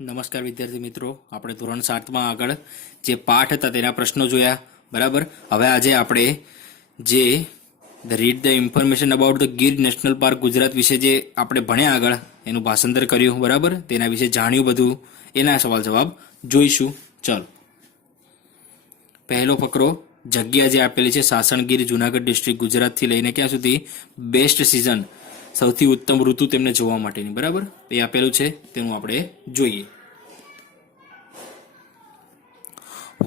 નમસ્કાર વિદ્યાર્થી મિત્રો, આપણે ધોરણ 7માં આગળ જે પાઠ હતા તેના પ્રશ્નો જોયા. બરાબર. હવે આજે આપણે જે read the information about the Gir national park Gujarat વિશે જે આપણે ભણ્યા આગળ એનું ભાષાંતર કર્યું. બરાબર. તેના વિશે જાણ્યું બધું, એના સવાલ જવાબ જોઈશું. ચલો, પહેલો ફકરો. જગ્યા જે આપેલી છે સાસણ ગીર જુનાગઢ ડિસ્ટ્રિક્ટ ગુજરાતથી લઈને ક્યાં સુધી બેસ્ટ સિઝન સૌથી ઉત્તમ ઋતુ તેમને જોવા માટેની. બરાબર, એ આપેલું છે તેનું આપણે જોઈએ.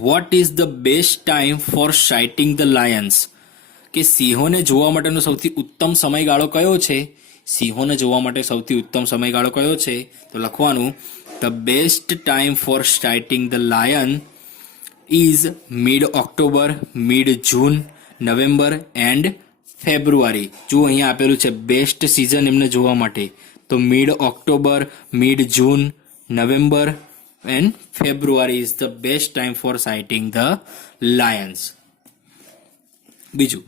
Vote is the best time for sighting the Lions? કે સિંહોને જોવા માટેનો સૌથી ઉત્તમ સમયગાળો કયો છે? સિંહોને જોવા માટે સૌથી ઉત્તમ સમયગાળો કયો છે? તો લખવાનું the best time for sighting the lion is mid October, mid June, November and February. જો અહીંયા આપેલું છે બેસ્ટ સિઝન એમને જોવા માટે, તો mid October, mid June, November and February is the best time for sighting the lions. બીજું,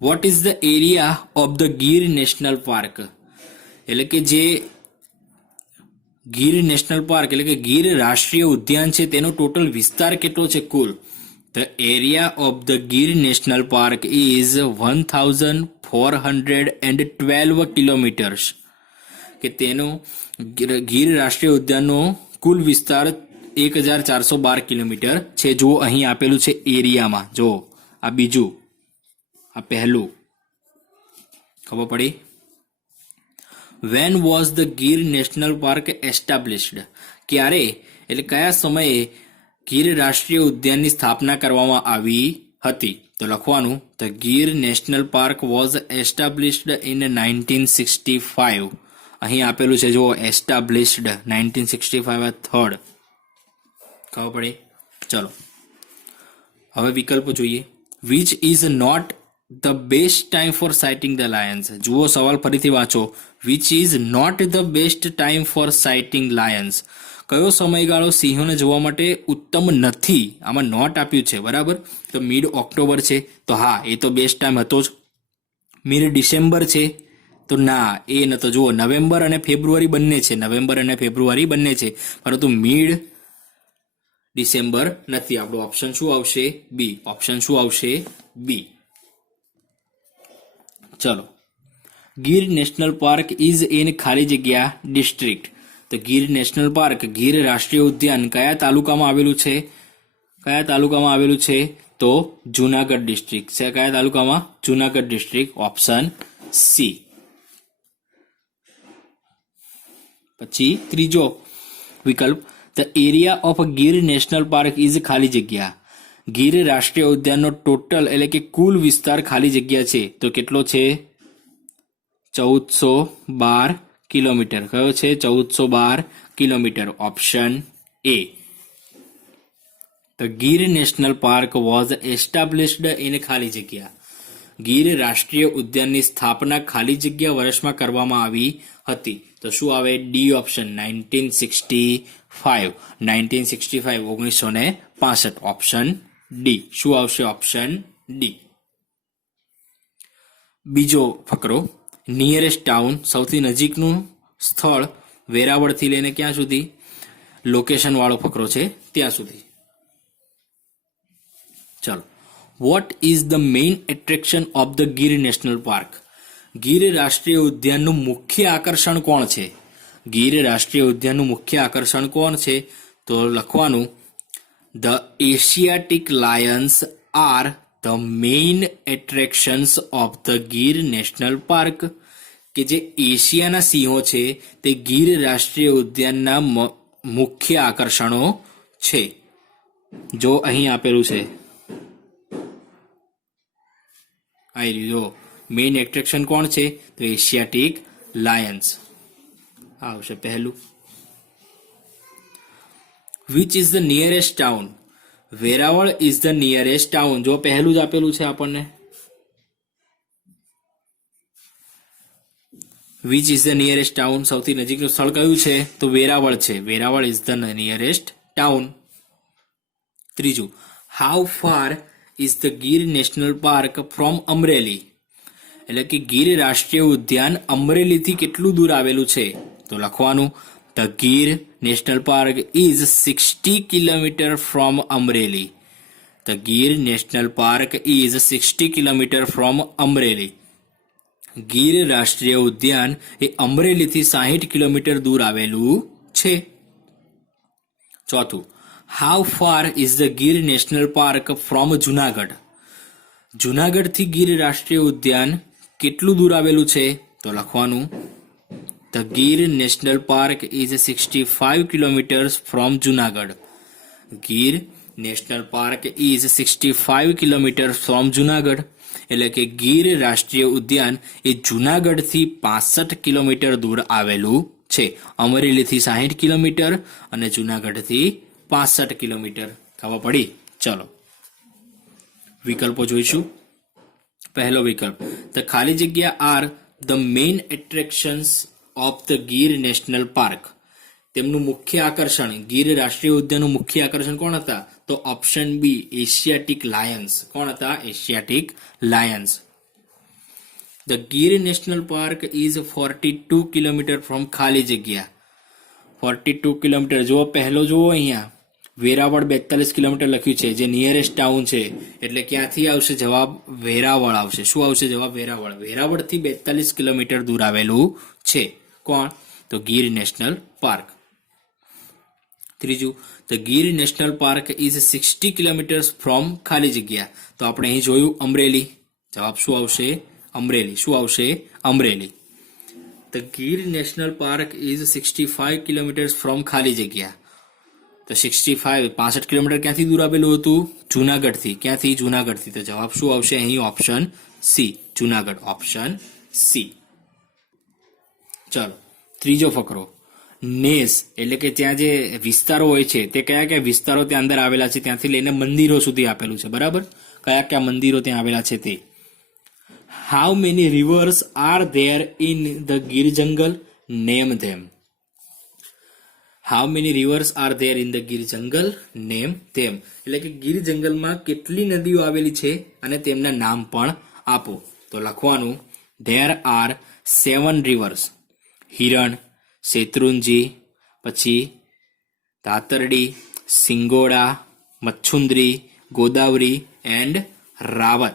what is the area of the Gir national park? એટલે કે જે ગીર નેશનલ પાર્ક એટલે કે ગીર રાષ્ટ્રીય ઉદ્યાન છે તેનો ટોટલ વિસ્તાર કેટલો છે કુલ? The area of the Gir National Park is 1412 kilometres. કે તેનો ગીર રાષ્ટ્રીય ઉદ્યાનનો કુલ વિસ્તાર 1412 કિલોમીટર છે. જો અહીં આપેલું છે એરિયામાં, જો આ બીજું, આ પહેલું, ખબર પડી? When was the Gir National Park established? ક્યારે એટલે કયા સમયે ગીર રાષ્ટ્રીય ઉદ્યાનની સ્થાપના કરવામાં આવી હતી? તો લખવાનું the Gir national park was established in 1965. અહીં આપેલું છે જો એસ્ટાબ્લિશ્ડ 1965 થર્ડ. ખબર પડી? ચલો, હવે વિકલ્પો જોઈએ. Which is not the best time for sighting the lions? જુઓ સવાલ ફરીથી વાંચો. Which is not the best time for sighting lions? કયો સમયગાળો સિંહોને જોવા માટે ઉત્તમ નથી? આમાં નોટ આપ્યું છે. બરાબર. તો મિડ ઓક્ટોબર છે, તો હા એ તો બેસ્ટ ટાઈમ હતો જ. મિડ ડિસેમ્બર છે, તો ના એ નતો. જુઓ નવેમ્બર અને ફેબ્રુઆરી બંને છે, નવેમ્બર અને ફેબ્રુઆરી બંને છે, પરંતુ મિડ ડિસેમ્બર નથી. આપણો ઓપ્શન શું આવશે? બી. ઓપ્શન શું આવશે? બી. ચલો, Gir national park is in ખાલી જગ્યા ડિસ્ટ્રિક્ટ. તો ગીર નેશનલ પાર્ક ગીર રાષ્ટ્રીય ઉદ્યાન કયા તાલુકામાં આવેલું છે? કયા તાલુકામાં આવેલું છે? તો જુનાગઢ ડિસ્ટ્રિક્ટ છે. કયા તાલુકામાં? જુનાગઢ ડિસ્ટ્રિક્ટ. Option C. પછી ત્રીજો વિકલ્પ, the area of Gir national park is ખાલી જગ્યા. ગીર રાષ્ટ્રીય ઉદ્યાનનો ટોટલ એટલે કે કુલ વિસ્તાર ખાલી જગ્યા છે તો કેટલો છે? 1412 કિલોમીટર. કયો છે? 1412 kilometre. Option A. The Gir national park was established in ખાલી જગ્યા. ગીર રાષ્ટ્રીય ઉદ્યાનની સ્થાપના ખાલી જગ્યા વર્ષમાં કરવામાં આવી હતી. તો શું આવે? D option 1965. 1965. Option D. શું આવશે? Option D. બીજો ફકરો, નિયરેસ્ટ ટાઉન સૌથી નજીકનું સ્થળ વેરાવળથી લઈને ક્યાં સુધી? લોકેશન વાળો ફકરો છે ત્યાં સુધી. ચલો, vote is the main attraction of the Gir national park? Gir રાષ્ટ્રીય ઉદ્યાનનું મુખ્ય આકર્ષણ કોણ છે? ગીર રાષ્ટ્રીય ઉદ્યાનનું મુખ્ય આકર્ષણ કોણ છે? તો લખવાનું the Asiatic lions are the main attractions of the Gir national park. કે જે એશિયાના સિંહો છે તે ગીર રાષ્ટ્રીય ઉદ્યાનના મુખ્ય આકર્ષણો છે. જો અહીં આપેલું છે, જો મેઇન એટ્રેક્શન કોણ છે? તો એશિયાટિક લાયન્સ આવશે પહેલું. Which is the nearest town? Veraval is the nearest town. જો પહેલું જ આપેલું છે આપણને. Which is the nearest town? સૌથી નજીકનું સ્થળ કયું છે? તો વેરાવળ છે. Veraval is the nearest town. ત્રીજું, how far is the Gir national park from Amreli? એટલે કે ગીર રાષ્ટ્રીય ઉદ્યાન અમરેલીથી કેટલું દૂર આવેલું છે? તો લખવાનું the Gir national park is 60 kilometre from Amreli. The Gir national park is 60 kilometre from Amreli. Gir રાષ્ટ્રીય ઉદ્યાન એ અમરેલીથી 60 કિલોમીટર દૂર આવેલું છે. ચોથું, how far is the Gir national park from Junagadh. જુનાગઢથી ગીર રાષ્ટ્રીય ઉદ્યાન કેટલું દૂર આવેલું છે? તો લખવાનું, the Gir national park is 65 kilometres from Junagadh. Gir national park is 65 kilometre from Junagadh. એટલે કે ગીર રાષ્ટ્રીય ઉદ્યાન એ જુનાગઢથી 65 કિલોમીટર દૂર આવેલું છે. અમરેલીથી 60 કિલોમીટર અને જુનાગઢથી 65 કિલોમીટર. ખબર પડી? ચલો વિકલ્પો જોઈશું. પહેલો વિકલ્પ, ધ ખાલી જગ્યા are the main attractions of the Gir national park. તેમનું મુખ્ય આકર્ષણ, ગીર રાષ્ટ્રીય ઉદ્યાનનું મુખ્ય આકર્ષણ કોણ હતા? તો ઓપ્શન બી, એશિયાટિક લાયન્સ. કોણ હતા? Asiatic Lions. The Gir national park is 42 kilometre from ખાલી જગ્યા. 42 કિલોમીટર. જુઓ પહેલો જુઓ અહીંયા, વેરાવળ 42 કિલોમીટર લખ્યું છે, જે નિયરેસ્ટ ટાઉન છે. એટલે ક્યાંથી આવશે જવાબ? વેરાવળ આવશે. શું આવશે જવાબ? વેરાવળ. વેરાવળથી 42 કિલોમીટર દૂર આવેલું છે. કોણ? તો ગીર નેશનલ પાર્ક. ત્રીજું, the Gir national park is 60 kilometres from ખાલી જગ્યા. તો આપણે અહીં જોયું અમરેલી. જવાબ શું આવશે? અમરેલી. શું આવશે? Amreli. The Gir national park is 65 kilometres from ખાલી જગ્યા. તો 65 કિલોમીટર ક્યાંથી દૂર આવેલું હતું? જુનાગઢથી. ક્યાંથી? જુનાગઢથી. તો જવાબ શું આવશે અહીં? Option C, Junagadh. Option C. ચાલો ત્રીજો ફકરો, નેસ એટલે કે ત્યાં જે વિસ્તારો હોય છે તે કયા કયા વિસ્તારો ત્યાં અંદર આવેલા છે, ત્યાંથી લઈને મંદિરો સુધી આપેલું છે. બરાબર? કયા કયા મંદિરો ત્યાં આવેલા છે તે. How many rivers are there in the Gir jungle? Name them. How many rivers are there in the Gir jungle? Name them. એટલે કે ગીર જંગલમાં કેટલી નદીઓ આવેલી છે અને તેમના નામ પણ આપો. તો લખવાનું, there are 7 reverse. Hiran, Shetrunji, પછી તાતરડી, સિંગોડા, મચ્છુંદરી, ગોદાવરી એન્ડ રાવત.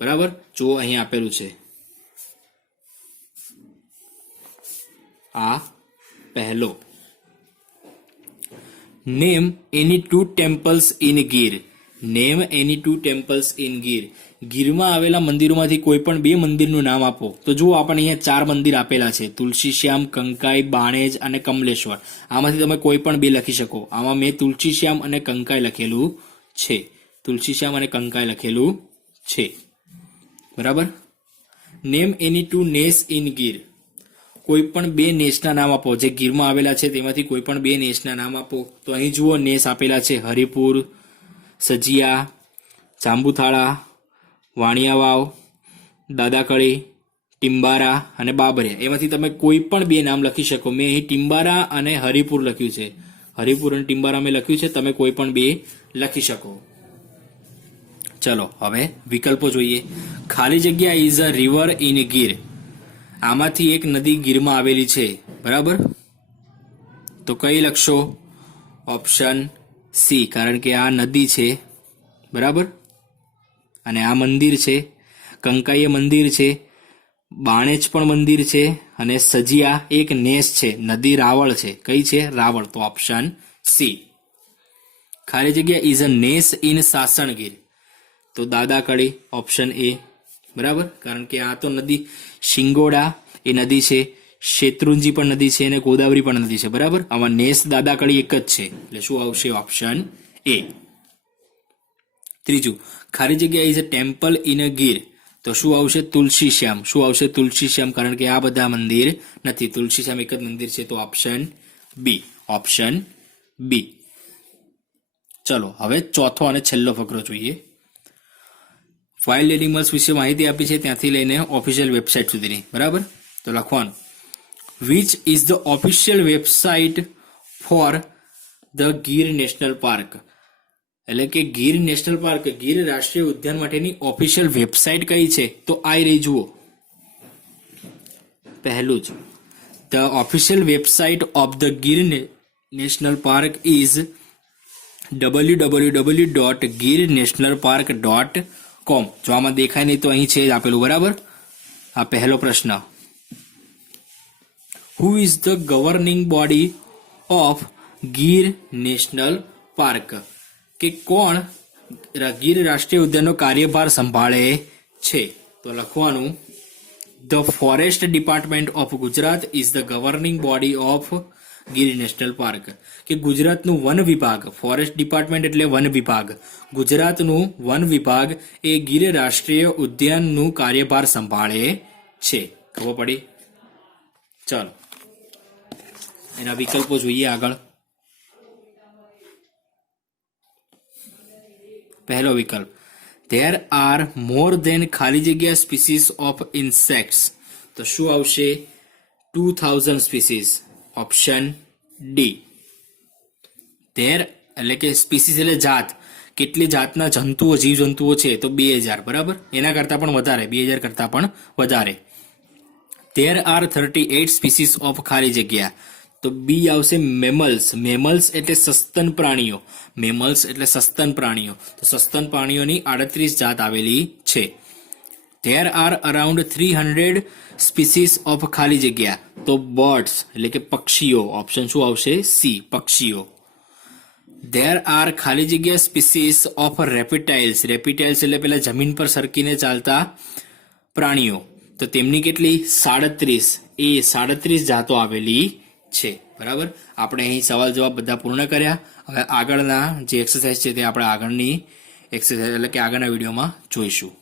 બરાબર? જો અહીં આપેલું છે આ પહેલો. Name any 2 temples in Gir. Name any 2 temples in Gir. ગીરમાં આવેલા મંદિરોમાંથી કોઈ પણ 2 મંદિરનું નામ આપો. તો જુઓ આપણને અહીંયા 4 મંદિર આપેલા છે, તુલસીશ્યામ, કંકાઈ, બાણેજ અને કમલેશ્વર. આમાંથી તમે કોઈ પણ 2 લખી શકો. આમાં મેં તુલસીશ્યામ અને કંકાઈ લખેલું છે. તુલસીશ્યામ અને કંકાઈ લખેલું છે. બરાબર? Name any 2 Nes in Gir. કોઈ પણ 2 નેસના નામ આપો. જે ગીરમાં આવેલા છે તેમાંથી કોઈ પણ 2 નેસના નામ આપો. તો અહીં જુઓ નેસ આપેલા છે, હરિપુર, સજિયા, જાંબુથાળા, વાણિયાવાવ, દાદાકળી, ટિમ્બારા અને બાબરિયા. એમાંથી તમે કોઈ પણ 2 નામ લખી શકો. મેં અહીં ટિમ્બારા અને હરિપુર લખ્યું છે. હરિપુર અને ટિમ્બારા મેં લખ્યું છે. તમે કોઈ પણ 2 લખી શકો. ચલો હવે વિકલ્પો જોઈએ. ખાલી જગ્યા is a river in Gir. આમાંથી એક નદી ગીરમાં આવેલી છે. બરાબર? તો કઈ લખશો? ઓપ્શન સી, કારણ કે આ નદી છે. બરાબર? અને આ મંદિર છે. કંકાઈએ મંદિર છે, બાણેજ પણ મંદિર છે અને સજિયા એક નેસ છે. નદી રાવળ છે. કઈ છે? રાવળ. તો ઓપ્શન સી. ખાલી જગ્યા is a ness in Sasan Gir. તો દાદાકળી. Option A. બરાબર? કારણ કે આ તો નદી, શિંગોડા એ નદી છે, શેત્રુંજી પણ નદી છે અને ગોદાવરી પણ નદી છે. બરાબર? આમાં નેસ દાદાકળી એક જ છે. એટલે શું આવશે? Option A. ત્રીજું, ખાલી જગ્યા is a temple in a Gir. તો શું આવશે? તુલસીશ્યામ. શું આવશે? તુલસીશ્યામ. કારણ કે આ બધા મંદિર નથી. તુલસીશ્યામ એક જ મંદિર છે. તો ઓપ્શન બી. Option B. ચલો હવે ચોથો અને છેલ્લો ફકરો જોઈએ. વાઇલ્ડ એનિમલ્સ વિશે માહિતી આપી છે ત્યાંથી લઈને ઓફિશિયલ વેબસાઇટ સુધીની. બરાબર? તો લખવાનું, which is the official website for the Gir national park. એટલે કે ગીર નેશનલ પાર્ક, ગીર રાષ્ટ્રીય ઉદ્યાન માટેની ઓફિશિયલ વેબસાઇટ કઈ છે? તો આ રહી, જુઓ. પહેલું જ the official website of the Gir national park is www.girnationalpark.com. જો આમાં દેખાય નહીં તો અહીં છે જ આપેલું, બરાબર. આ પહેલો પ્રશ્ન. Who is the governing body of Gir national park? કે કોણ ગીર રાષ્ટ્રીય ઉદ્યાનનો કાર્યભાર સંભાળે છે? તો લખવાનું, the forest department of Gujarat is the governing body of Gir national park. કે ગુજરાતનું વન વિભાગ, ફોરેસ્ટ ડિપાર્ટમેન્ટ એટલે વન વિભાગ, ગુજરાતનું વન વિભાગ એ ગીર રાષ્ટ્રીય ઉદ્યાનનું કાર્યભાર સંભાળે છે. ખબર પડી? ચાલો એના વિકલ્પો જોઈએ આગળ. પહેલો વિકલ્પ, ધેર આર મોર દેન ખાલી જગ્યા સ્પીસીસ ઓફ ઇન્સેક્ટ્સ. તો શું આવશે? 2000 સ્પીસીસ. Option D. ધેર એટલે કે સ્પીસીસ એટલે જાત, કેટલી જાતના જંતુઓ, જીવજંતુઓ છે? તો 2000, બરાબર. એના કરતાં પણ વધારે, 2000 કરતાં પણ વધારે. ધેર આર 38 સ્પીસીસ ઓફ ખાલી જગ્યા. તો બી આવશે મેમલ્સ. મેમલ્સ એટલે સસ્તન પ્રાણીઓ. મેમલ્સ એટલે સસ્તન પ્રાણીઓ. તો સસ્તન પ્રાણીઓની 38 જાત આવેલી છે. There are around 300 species of ખાલી જગ્યા. તો બર્ડ્સ એટલે કે પક્ષીઓ. ઓપ્શન શું આવશે? સી, પક્ષીઓ. ધેર આર ખાલી જગ્યા સ્પીસીસ ઓફ રેપિટાઇલ્સ. રેપિટાઇલ્સ એટલે પેલા જમીન પર સરકીને ચાલતા પ્રાણીઓ. તો તેમની કેટલી? 37. એ 37 જાતો આવેલી છે, બરાબર. આપણે અહીં સવાલ જવાબ બધા પૂર્ણ કર્યા. હવે આગળના જે એક્સરસાઇઝ છે તે આપણે આગળની એક્સરસાઇઝ એટલે કે આગળના વિડીયોમાં જોઈશું.